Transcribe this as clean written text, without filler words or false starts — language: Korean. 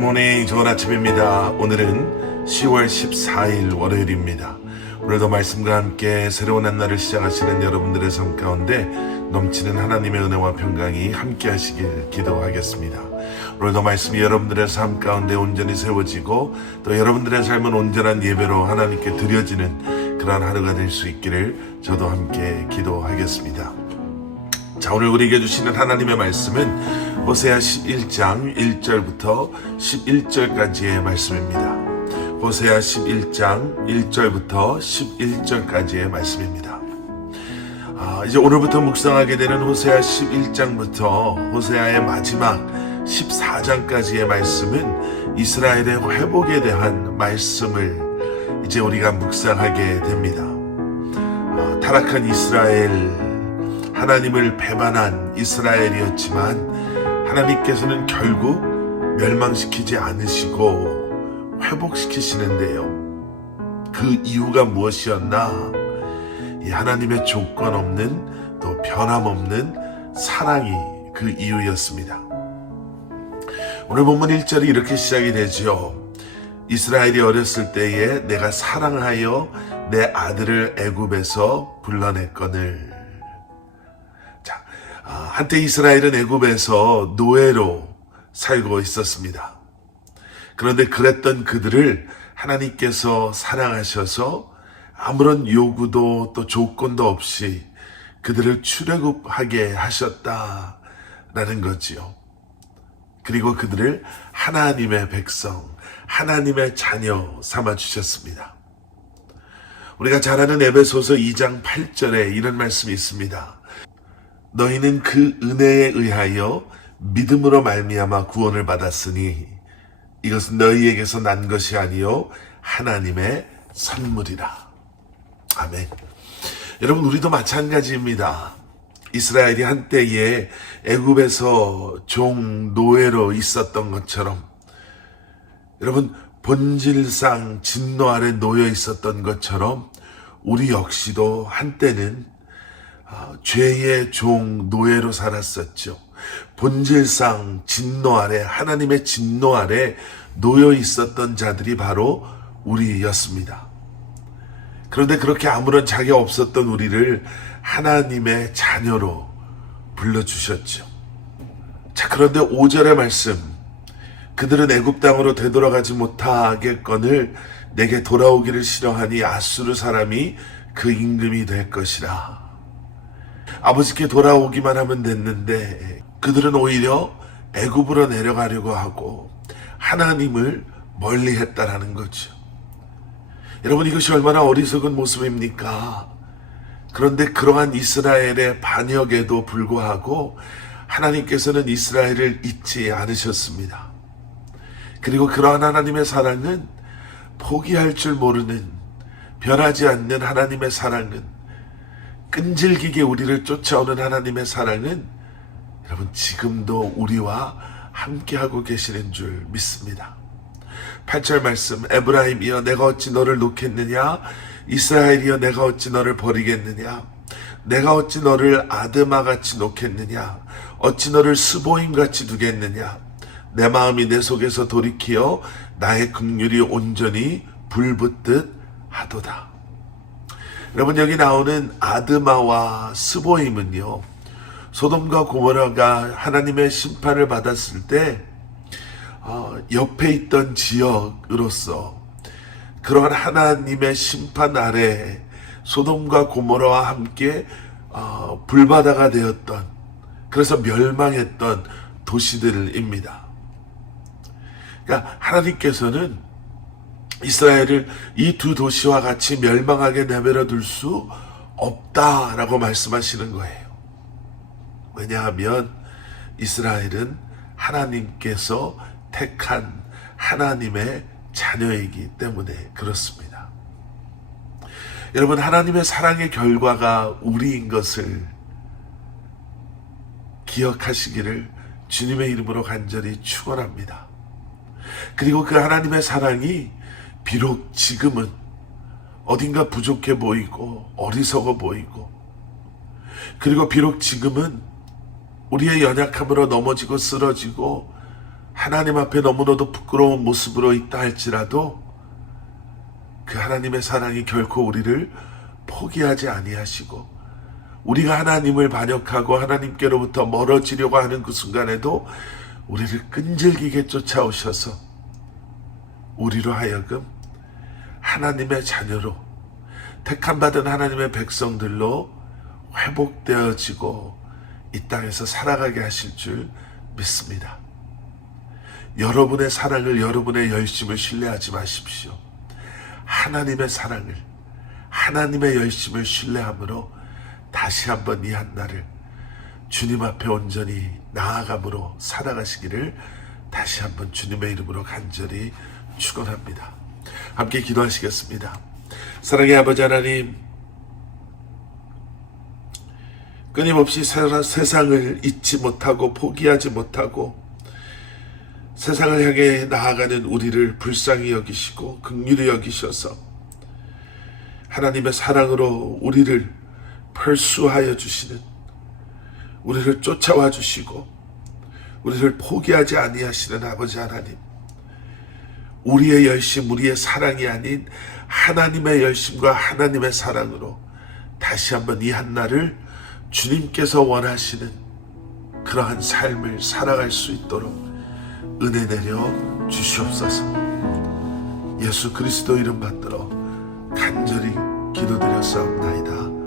굿모닝, 좋은 아침입니다. 오늘은 10월 14일 월요일입니다. 오늘도 말씀과 함께 새로운 한 날을 시작하시는 여러분들의 삶 가운데 넘치는 하나님의 은혜와 평강이 함께 하시길 기도하겠습니다. 오늘도 말씀이 여러분들의 삶 가운데 온전히 세워지고 또 여러분들의 삶은 온전한 예배로 하나님께 드려지는 그러한 하루가 될 수 있기를 저도 함께 기도하겠습니다. 자, 오늘 우리에게 주시는 하나님의 말씀은 호세아 11장 1절부터 11절까지의 말씀입니다. 호세아 11장 1절부터 11절까지의 말씀입니다. 이제 오늘부터 묵상하게 되는 호세아 11장부터 호세아의 마지막 14장까지의 말씀은 이스라엘의 회복에 대한 말씀을 이제 우리가 묵상하게 됩니다. 타락한 이스라엘, 하나님을 배반한 이스라엘이었지만 하나님께서는 결국 멸망시키지 않으시고 회복시키시는데요. 그 이유가 무엇이었나? 이 하나님의 조건 없는 또 변함없는 사랑이 그 이유였습니다. 오늘 본문 1절이 이렇게 시작이 되죠. 이스라엘이 어렸을 때에 내가 사랑하여 내 아들을 애굽에서 불러냈거늘. 한때 이스라엘은 애굽에서 노예로 살고 있었습니다. 그런데 그랬던 그들을 하나님께서 사랑하셔서 아무런 요구도 또 조건도 없이 그들을 출애굽하게 하셨다라는 거지요. 그리고 그들을 하나님의 백성, 하나님의 자녀 삼아주셨습니다. 우리가 잘 아는 에베소서 2장 8절에 이런 말씀이 있습니다. 너희는 그 은혜에 의하여 믿음으로 말미암아 구원을 받았으니 이것은 너희에게서 난 것이 아니요 하나님의 선물이라. 아멘. 여러분, 우리도 마찬가지입니다. 이스라엘이 한때에 애굽에서 종 노예로 있었던 것처럼, 여러분, 본질상 진노 아래 놓여 있었던 것처럼 우리 역시도 한때는 죄의 종 노예로 살았었죠. 본질상 진노 아래, 하나님의 진노 아래 놓여 있었던 자들이 바로 우리였습니다. 그런데 그렇게 아무런 자격 없었던 우리를 하나님의 자녀로 불러주셨죠. 자, 그런데 5절의 말씀, 그들은 애굽 땅으로 되돌아가지 못하겠거늘 내게 돌아오기를 싫어하니 아수르 사람이 그 임금이 될 것이라. 아버지께 돌아오기만 하면 됐는데 그들은 오히려 애굽으로 내려가려고 하고 하나님을 멀리했다라는 거죠. 여러분, 이것이 얼마나 어리석은 모습입니까? 그런데 그러한 이스라엘의 반역에도 불구하고 하나님께서는 이스라엘을 잊지 않으셨습니다. 그리고 그러한 하나님의 사랑은 포기할 줄 모르는, 변하지 않는 하나님의 사랑은, 끈질기게 우리를 쫓아오는 하나님의 사랑은 여러분 지금도 우리와 함께하고 계시는 줄 믿습니다. 8절 말씀, 에브라임이여 내가 어찌 너를 놓겠느냐? 이스라엘이여 내가 어찌 너를 버리겠느냐? 내가 어찌 너를 아드마같이 놓겠느냐? 어찌 너를 스보임같이 두겠느냐? 내 마음이 내 속에서 돌이키어 나의 긍휼이 온전히 불붙듯 하도다. 여러분, 여기 나오는 아드마와 스보임은요, 소돔과 고모라가 하나님의 심판을 받았을 때 옆에 있던 지역으로서 그러한 하나님의 심판 아래 소돔과 고모라와 함께 불바다가 되었던, 그래서 멸망했던 도시들입니다. 그러니까 하나님께서는 이스라엘을 이 두 도시와 같이 멸망하게 내버려 둘 수 없다라고 말씀하시는 거예요. 왜냐하면 이스라엘은 하나님께서 택한 하나님의 자녀이기 때문에 그렇습니다. 여러분, 하나님의 사랑의 결과가 우리인 것을 기억하시기를 주님의 이름으로 간절히 축원합니다. 그리고 그 하나님의 사랑이 비록 지금은 어딘가 부족해 보이고 어리석어 보이고, 그리고 비록 지금은 우리의 연약함으로 넘어지고 쓰러지고 하나님 앞에 너무나도 부끄러운 모습으로 있다 할지라도 그 하나님의 사랑이 결코 우리를 포기하지 아니하시고, 우리가 하나님을 반역하고 하나님께로부터 멀어지려고 하는 그 순간에도 우리를 끈질기게 쫓아오셔서 우리로 하여금 하나님의 자녀로, 택함받은 하나님의 백성들로 회복되어지고 이 땅에서 살아가게 하실 줄 믿습니다. 여러분의 사랑을, 여러분의 열심을 신뢰하지 마십시오. 하나님의 사랑을, 하나님의 열심을 신뢰함으로 다시 한번 이 한날을 주님 앞에 온전히 나아감으로 살아가시기를 다시 한번 주님의 이름으로 간절히 축원합니다. 함께 기도하시겠습니다. 사랑의 아버지 하나님, 끊임없이 세상을 잊지 못하고 포기하지 못하고 세상을 향해 나아가는 우리를 불쌍히 여기시고 긍휼히 여기셔서 하나님의 사랑으로 우리를 벌수하여 주시는, 우리를 쫓아와 주시고 우리를 포기하지 아니하시는 아버지 하나님, 우리의 열심, 우리의 사랑이 아닌 하나님의 열심과 하나님의 사랑으로 다시 한번 이 한날을 주님께서 원하시는 그러한 삶을 살아갈 수 있도록 은혜 내려 주시옵소서. 예수 그리스도 이름 받들어 간절히 기도드렸사옵나이다.